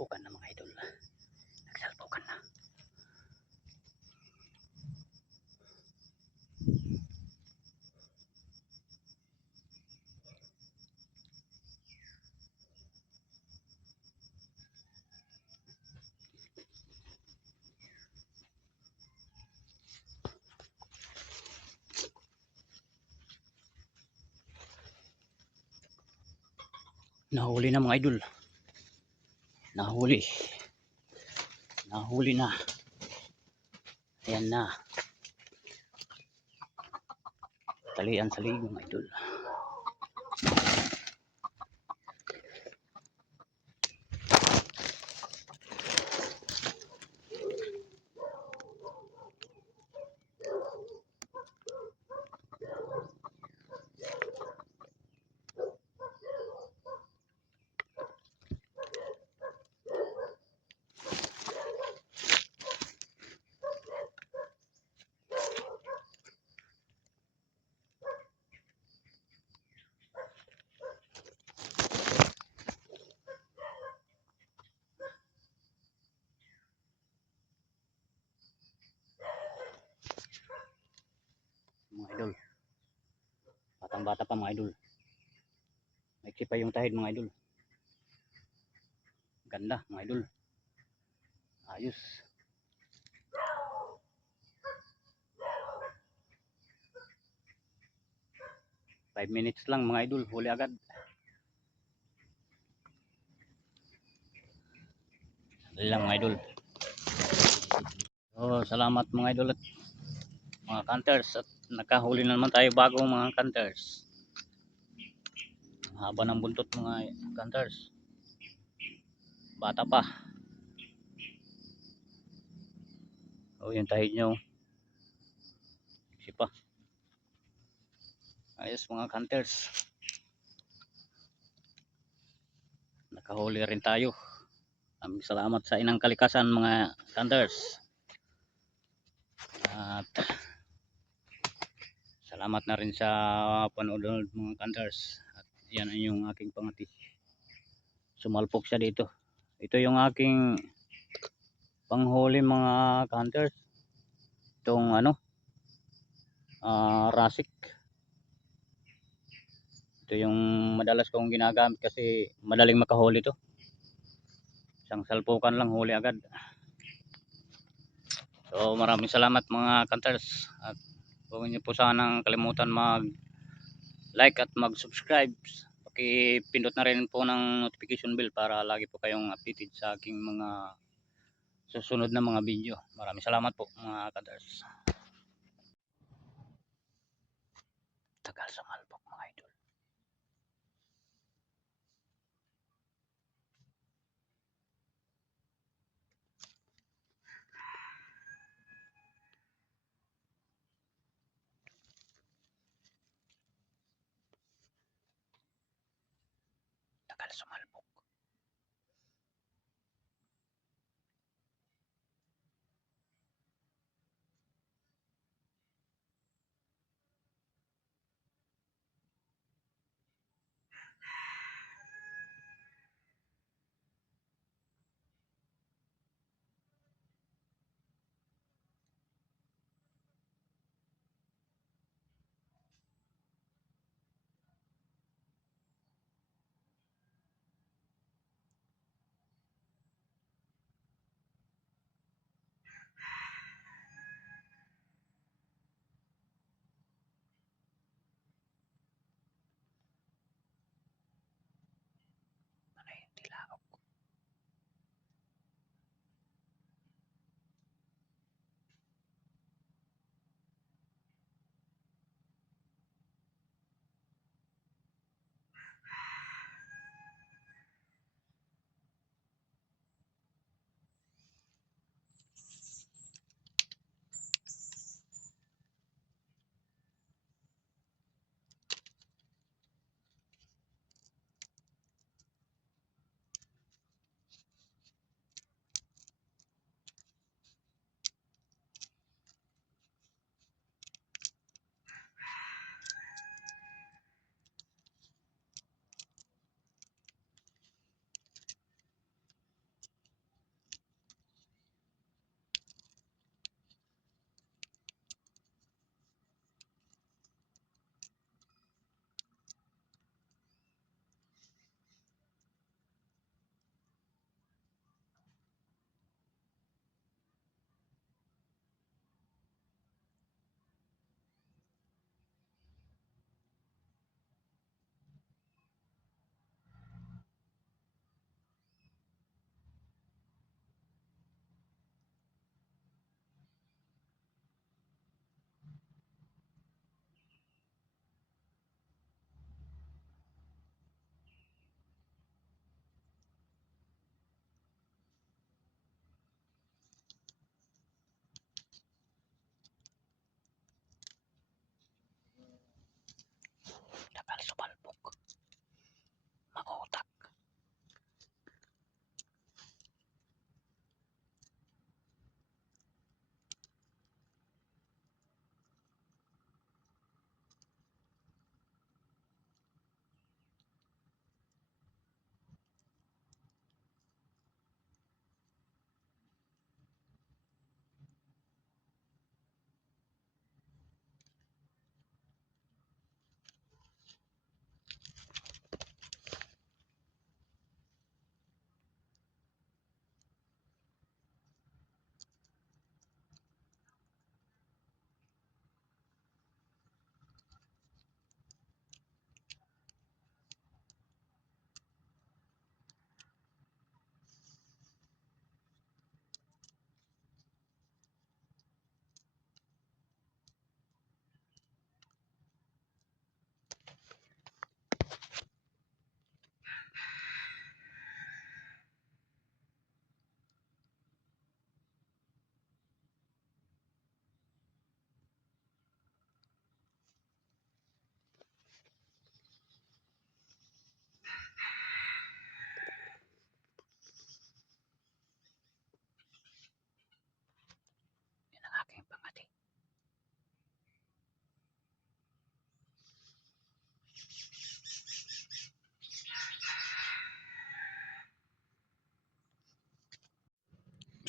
nagsalpukan na mga idol. Nagsalpukan na. Nahuli na mga idol. Nahuli. Nahuli na. Ayan na. Talian sa liig mga idol. Mga idol. Batang bata pa mga idol. Maiksi pa yung tahid mga idol. Ganda mga idol. Ayos. 5 minutes lang mga idol. Huli agad. Dali lang mga idol. So, salamat mga idol at mga cunters. At nakahuli na naman tayo bagong mga cunters. Haba ng buntot mga cunters. Bata pa. O yung tahid nyo. Sipa. Ayos mga cunters. Nakahuli rin tayo. Salamat sa inang kalikasan mga cunters. At salamat na rin sa panonood mga cunters. At yan ang yung aking pangati. Sumalpok siya dito. Ito yung aking panghuli mga cunters. Itong rasik. Ito yung madalas kong ginagamit kasi madaling makahuli to. Isang salpukan lang huli agad. So maraming salamat mga cunters. At huwag niyo po sanang kalimutan mag like at mag subscribe. Pakipindot na rin po ng notification bell para lagi po kayong updated sa aking mga susunod na mga video. Maraming salamat po mga cunters. Tagal sumalpok mga idol. Tagal sumalpok.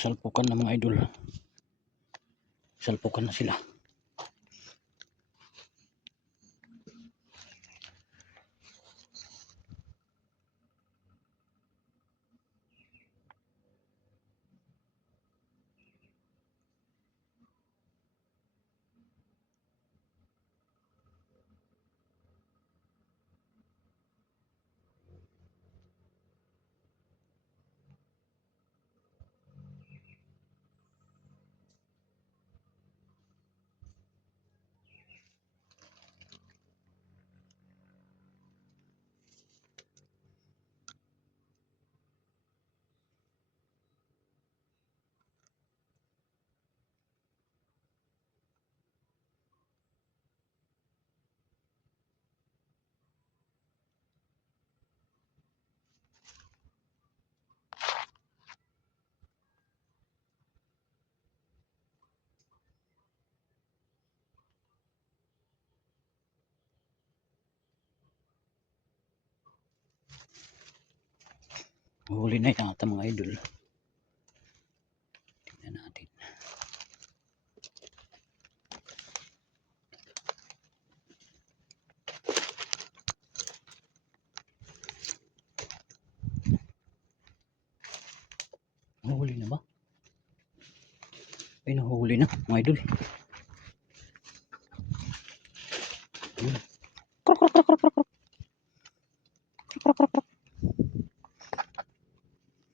Salpukan na mga idol. Salpukan na sila. Huli na yata mga idol. Tingnan natin. Huli na ba? Ay, nahuli na mga idol.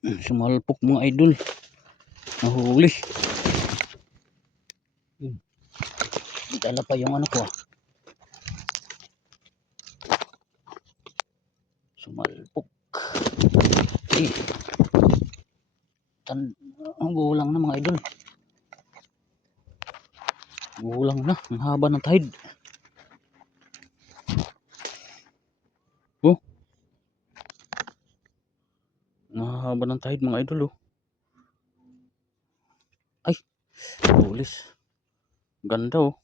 Sumalpok mga idol. Nahuli. Dala pa yung ano ko. Sumalpok. Eh. Ang gulang na mga idol. Gulang na. Ang haba ng tide. Oh. Ang haba ng tide mga idol. Oh. Ay. Pulis. Ganda oh.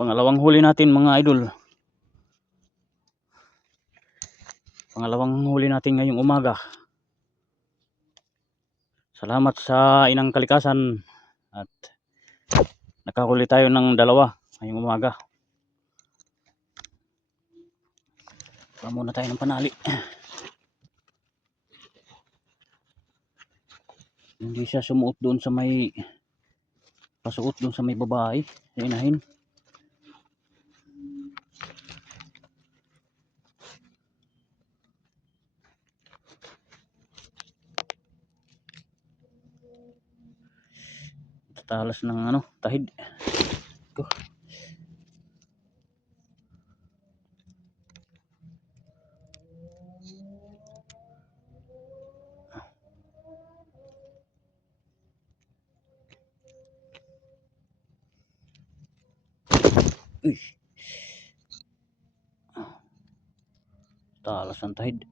Pangalawang huli natin mga idol. Pangalawang huli natin ngayong umaga. Salamat sa Inang Kalikasan at nakahuli tayo ng dalawa ngayong umaga. Kuha muna tayo ng panali. Hindi siya sumuot doon sa may pasuot doon sa may babae sa inahin. Talas ng ano, tahid. Go. Uy. Talas ng tahid.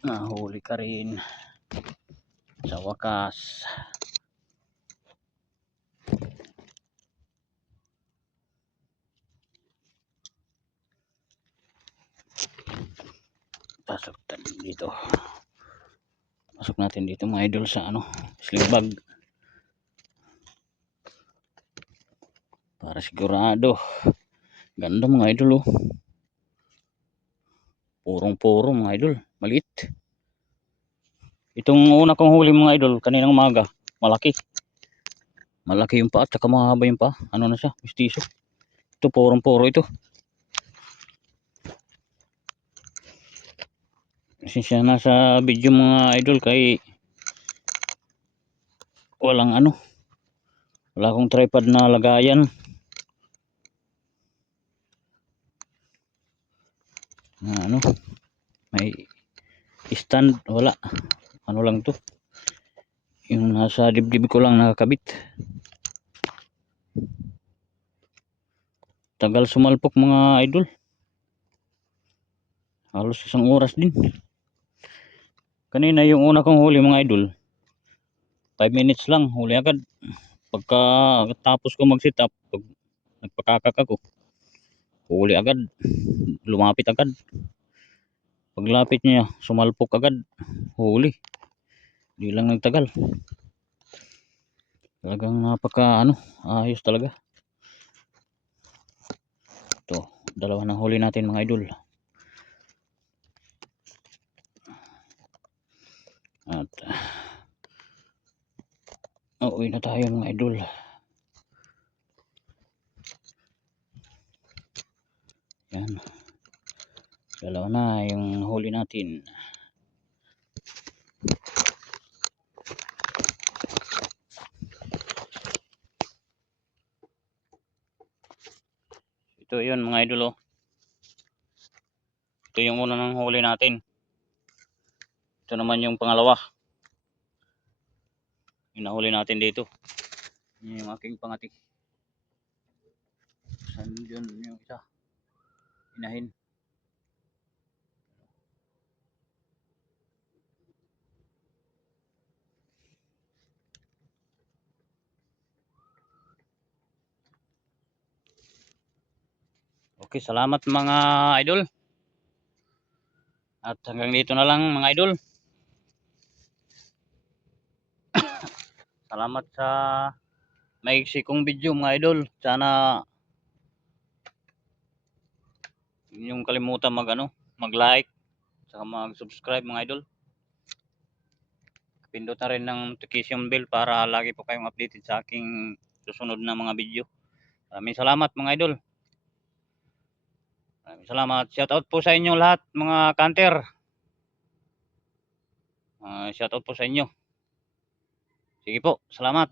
Nahuli ka rin sa wakas. Pasok natin dito. Pasok natin dito mga idol sa ano, sling bag. Para sigurado. Ganda mga idol oh. Purong-purong mga idol, maliit. Itong una kong huli mga idol kaninang umaga, malaki. Malaki yung paa at saka mahaba yung paa. Ano na siya, mistiso. Ito purong-puro ito. Siya nasa video mga idol kay walang ano, wala akong tripod na lagayan. Ano, may stand, wala. Ano lang to, yung nasa dibdib ko lang nakakabit. Tagal sumalpok mga idol, halos 1 oras din. Kanina yung una kong huli mga idol, 5 minutes lang huli agad. Pagka tapos ko mag sit up, nagpakakak ako. Huli agad, lumapit agad. Paglapit niya, sumalpok agad, huli. Di lang nagtagal. Talagang napaka ayos talaga. Ito, dalawa ng huli natin mga idol. At uuwi na tayo mga idol. Yan. Dalawa na yung huli natin. Ito yun mga idol oh. Ito yung una ng huli natin. Ito naman yung pangalawa. Yung nahuli natin dito. Yan yung aking pangati. Saan yun yung isa? Inahin. Okay, salamat mga idol. At hanggang dito na lang mga idol. Salamat sa maiksi kong video mga idol. Sana yung kalimutan mag-like, saka mag-subscribe mga idol. Pindot na rin ng notification bell para lagi po kayong updated sa aking susunod na mga video. Maraming salamat mga idol. Maraming salamat. Shout out po sa inyo lahat mga kanter. Shout out po sa inyo. Sige po, salamat.